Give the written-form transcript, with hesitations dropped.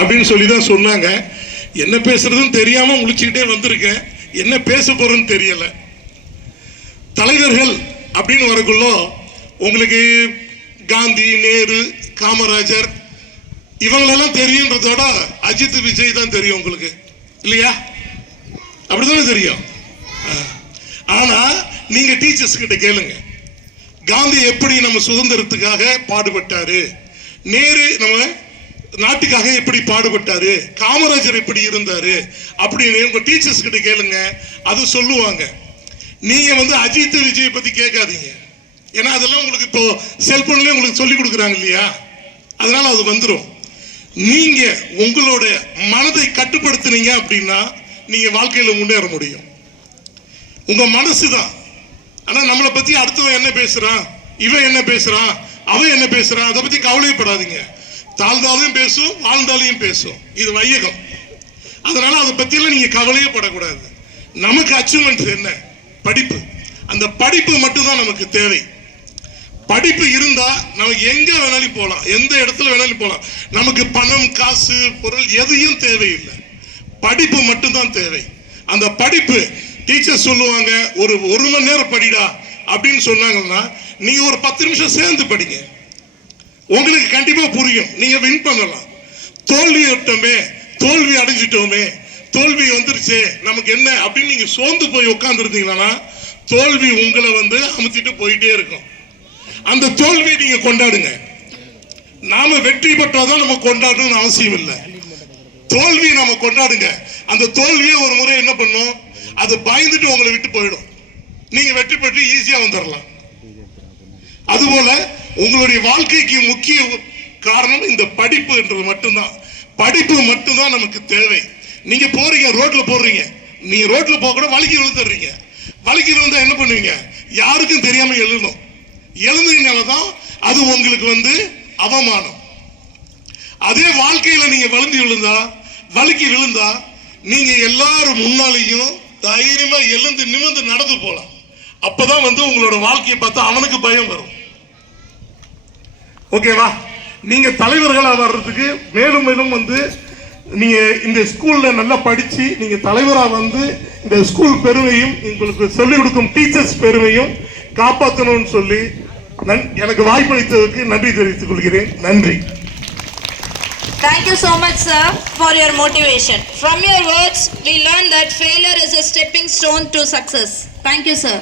அப்படின்னு சொல்லி தான் சொன்னாங்க. என்ன பேசுறதுன்னு தெரியாம முழிச்சுக்கிட்டே வந்திருக்கேன். என்ன பேச போறேன்னு தெரியல. தலைவர்கள் அப்படின்னு வரக்குள்ள உங்களுக்கு காந்தி, நேரு, காமராஜர் இவங்களெல்லாம் தெரியுன்றதோட அஜித், விஜய் தான் தெரியும் உங்களுக்கு இல்லையா? அப்படித்தானே தெரியும். ஆனா நீங்க டீச்சர்ஸ் கிட்ட கேளுங்க, காந்தி எப்படி நம்ம சுதந்திரத்துக்காக பாடுபட்டாரு, நேரு நம்ம நாட்டுக்காக எப்படி பாடுபட்டாரு, காமராஜர் எப்படி இருந்தாரு அப்படின்னு உங்க டீச்சர்ஸ் கிட்ட கேளுங்க, அது சொல்லுவாங்க. நீங்க அஜித், விஜய் பத்தி கேட்காதீங்க. ஏன்னா அதெல்லாம் உங்களுக்கு இப்போ செல்போன்ல உங்களுக்கு சொல்லி கொடுக்குறாங்க இல்லையா? அதனால அது வந்துடும். நீங்க உங்களோட மனதை கட்டுப்படுத்தினீங்க அப்படின்னா நீங்க வாழ்க்கையில முன்னேற முடியும். உங்க மனசுதான். ஆனா நம்மளை பத்தி அடுத்தவன் என்ன பேசுறான், இவன் என்ன பேசுறான், அவன் என்ன பேசுறான், அதை பத்தி கவலைப்படாதீங்க. தாழ்ந்தாலும் பேசும், வாழ்ந்தாலையும் பேசும். இது வையகம். அதனால அதை பத்தியெல்லாம் நீங்க கவலையே படக்கூடாது. நமக்கு அச்சீவ்மெண்ட் என்ன? படிப்பு. அந்த படிப்பு மட்டும்தான் நமக்கு தேவை. படிப்பு இருந்தா நமக்கு எங்க வேணாலும் போகலாம், எந்த இடத்துல வேணாலும் போகலாம். நமக்கு பணம், காசு, பொருள் எதையும் தேவையில்லை. படிப்பு மட்டும்தான் தேவை. அந்த படிப்பு டீச்சர் சொல்லுவாங்க, ஒரு மணி நேரம் படிடா அப்படின்னு சொன்னாங்கன்னா நீங்க ஒரு 10 நிமிஷம் சேர்ந்து படிங்க. உங்களுக்கு கண்டிப்பா புரியும். நீங்க வின் பண்ணலாம். தோல்வி விட்டோமே, தோல்வி அடைஞ்சிட்டோமே, தோல்வி வந்துருச்சு நமக்கு என்ன அப்படின்னு நீங்க சோர்ந்து போய் உட்கார்ந்து இருந்தீங்கன்னா தோல்வி உங்களை அமுத்திட்டு போயிட்டே இருக்கும். அந்த தோல்வியை நீங்க கொண்டாடுங்க. நாம வெற்றி பெற்றாதான் நம்ம கொண்டாடணும்னு அவசியம் இல்லை. தோல்வி நாம கொண்டாடுங்க. அந்த தோல்வியை ஒரு முறை என்ன பண்ணும், அது பயந்துட்டு உங்களை விட்டு போயிடும். நீங்க வெற்றி பெற்று ஈஸியா வந்துடலாம். அதுபோல உங்களுடைய வாழ்க்கைக்கு முக்கிய காரணம் இந்த படிப்புன்றது மட்டும்தான். படிப்பு மட்டும்தான் நமக்கு தேவை. நீங்க போறீங்க, ரோட்ல போடுறீங்க, நீங்க ரோட்ல போக கூட வலிக்கு விழுந்துடுறீங்க. வலிக்கு விழுந்தா என்ன பண்ணுவீங்க? யாருக்கும் தெரியாம எழுதணும். எழுந்ததுனாலதான் அது உங்களுக்கு அவமானம். அதே வாழ்க்கையில நீங்க வலிக்கு விழுந்தா நீங்க எல்லாரும் முன்னாலேயும் தைரியமா எழுந்து நிமிர்ந்து நடந்து போலாம். அப்பதான் உங்களோட வாழ்க்கையை பார்த்தா அவனுக்கு பயம் வரும். ஓகேவா? நீங்க தலைவர்களா வர்றதுக்கு மேலும் மேலும் நீங்க இந்த ஸ்கூல்ல நல்லா படிச்சு நீங்க தலைவரா இந்த ஸ்கூல் பெருமையும் உங்களுக்கு சொல்லிக் கொடுக்கும் டீச்சர்ஸ் பெருமையும் காப்பாற்றணும்னு சொல்லி எனக்கு வாய்ப்பளித்ததற்கு நன்றி தெரிவித்துக் கொள்கிறேன். நன்றி. Thank you so much, sir, for your motivation. From your words, we learned that failure is a stepping stone to success. Thank you, sir.